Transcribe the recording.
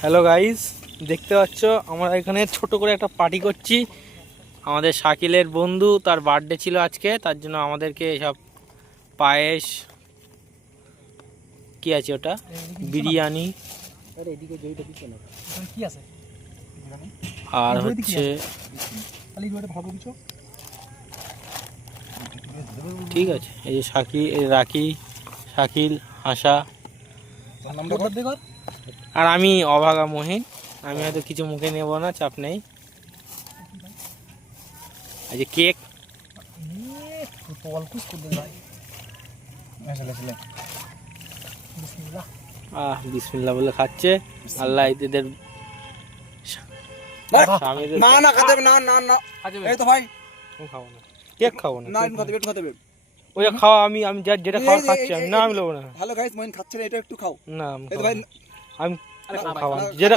Hello guys, দেখতে পাচ্ছ আমরা এখানে ছোট করে একটা পার্টি করছি। আমাদের শাকিলের বন্ধু, তার বার্থডে ছিল আজকে, তার জন্য আমাদেরকে সব পায়েস, কি আছে ওটা, বিরিয়ানি আর হচ্ছে ঠিক আছে। এই যে রাখি, শাকিল, হাসা আর আমি অভাগা মহিন। আমি হয়তো কিছু মুখে নেব না, চাপ নেই। এই যে কেক, বিসমিল্লাহ বলে খাচ্ছে। আল্লাহ এদের কেক খাবো না, ওই খাওয়া আমি যেটা খাওয়া খাচ্ছি আমি, না আমি নেবো না। হ্যালো গাইস, মইন খাচ্ছে না, এটা একটু খাও না আমি খাওয়া যেটা